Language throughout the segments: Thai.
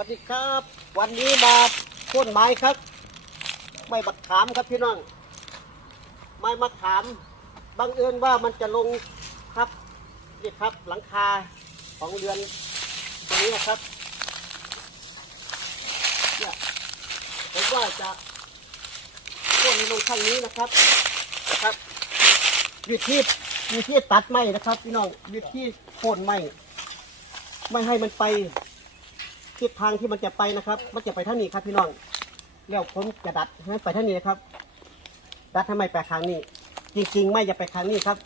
วัสดีครับ วันนี้มาพ่นไม้ครับ ไม่บักขามครับพี่น้องไม้มะขามบังเอิญว่ามันจะลงครับนี่ครับหลังคาของเรือนตรงนี้นะครับเนี่ยผมว่าจะพ่นให้ลงข้างนี้นะครับนะครับอยู่ที่อยู่ที่ตัดไม้นะครับพี่น้องอยู่ที่โค่นไม้ไม่ให้มันไป ทิศทางที่มันจะไปนะครับ มันจะไปทางนี้ครับพี่น้องแล้วผมจะดัดให้มันไปทางนี้นะครับ ดัดทำไมไปทางนี้ จริง ๆ ไม่จะไปทางนี้ครับ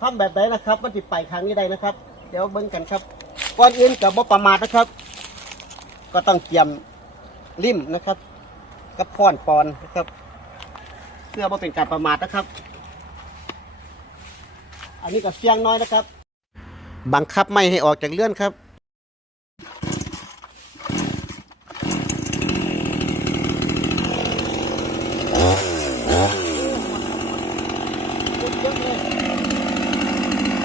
ทำแบบไหนนะครับ มันจะไปทางนี้ได้นะครับ เดี๋ยวเบิ่งกันครับก่อนอื่นกับบ่ประมาทนะครับ ก็ต้องเตรียมริมนะครับ กับค้อนปอนนะครับเพื่อว่าเป็นการประมาทนะครับ อันนี้ก็เสียงน้อยนะครับ บังคับไม่ให้ออกจากเลื่อนครับ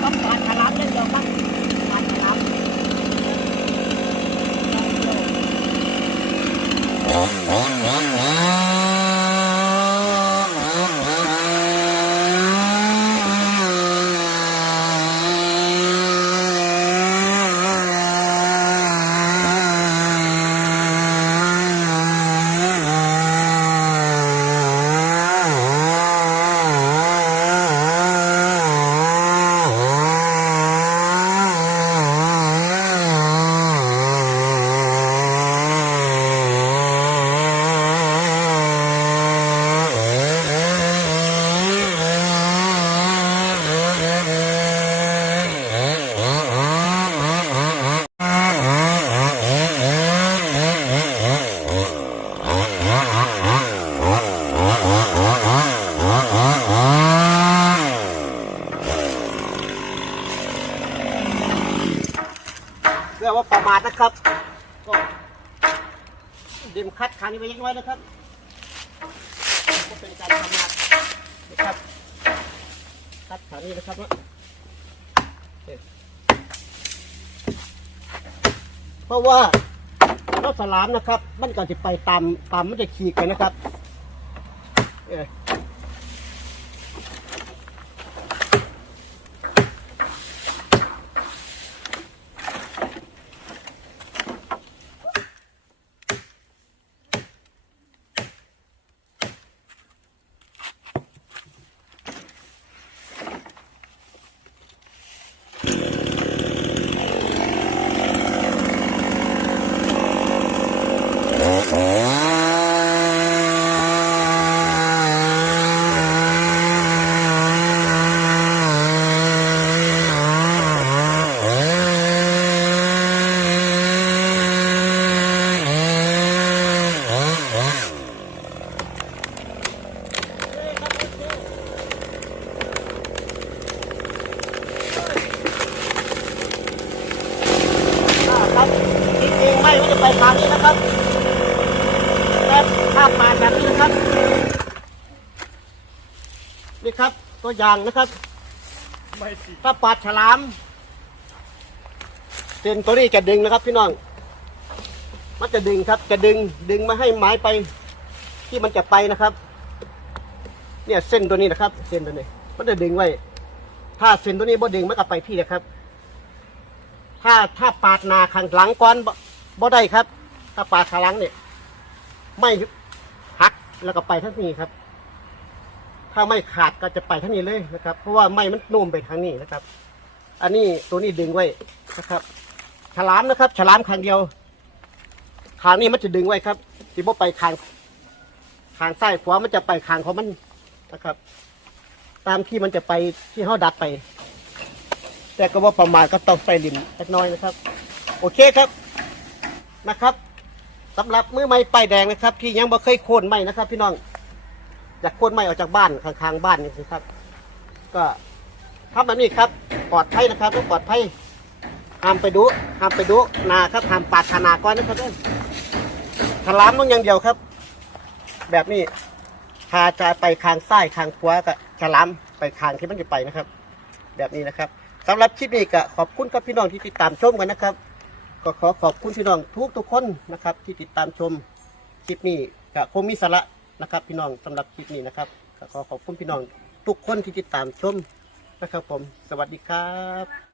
ต้องการฉลามเล่นเดียวครับการฉลามเพื่อว่าประมาท นะครับก็ดิมคัดคานี้ไว้ยังไว้นะครับก็เป็นการประมาทนะครับ คัดคานี้นะครับเนาเพราะว่าเราสลามนะครับ มันก็จะไปตามตามมันจะขีดไปนนะครับ เออาครับจริงๆไม่ว่างนี้นะครับข้ามมาแบบนี้นะครับ นี่ครับตัวอย่างนะครับถ้าปาดฉลามเส้นตัวนี้จะดึงนะครับ พี่น้อง มันจะดึงครับ จะดึงดึงมาให้ไม้ไป ที่มันจะไปนะครับ เนี่ยเส้นตัวนี้นะครับ เส้นตัวนี้ มันจะดึงไว้ ถ้าเส้นตัวนี้บ่ดึงมันก็ไปพี่นะครับ ถ้าถ้าปาดนาข้างหลังก่อนบ่บ่ได้ครับ ถ้าปาดข้างหลังเนี่ย ไม่หักแล้วก็ไปทั้งนี้ครับ ถ้าไม่ขาดก็จะไปทั้งนี้เลยนะครับ เพราะว่าไม่มันโน้มไปทางนี้นะครับ อันนี้ตัวนี้ดึงไว้นะครับ ฉลามนะครับ ฉลามคางเดียวคางนี้มันจะดึงไว้ครับที่บ่ไปคางคางซ้ายขวามันจะไปคางของมันนะครับ ตามที่มันจะไปที่เขาดัดไป แต่ก็ว่าประมาณก็ต้องไปริมเล็กน้อยนะครับ โอเคครับนะครับ สำหรับมือไม้ป้ายแดงนะครับ ที่ยังบ่เคยโค่นไม้นะครับ พี่น้องอยากโค่นไม้ออกจากบ้านข้างๆบ้านนี่สิครับ ก็ทำแบบนี้ครับปลอดภัยนะครับต้องปลอดภัยห้ามไปดูห้ามไปดูนาครับห้ามปาดขนาก่อนนะครับเด้อฉลามต้องอย่างเดียวครับ แบบนี้พาจะไปทางซ้ายทางขวาก็ฉลามไปทางที่มันจะไปนะครับ แบบนี้นะครับสำหรับคลิปนี้ก็ขอบคุณครับพี่น้องที่ติดตามชมกันนะครับ ก็ขอขอบคุณพี่น้องทุกทุกคนนะครับ ที่ติดตามชมคลิปนี้กับคงมีสาระนะครับ พี่น้องสำหรับคลิปนี้นะครับก็ขอขอบคุณพี่น้องทุกคนที่ติดตามชมนะครับ ผม สวัสดีครับ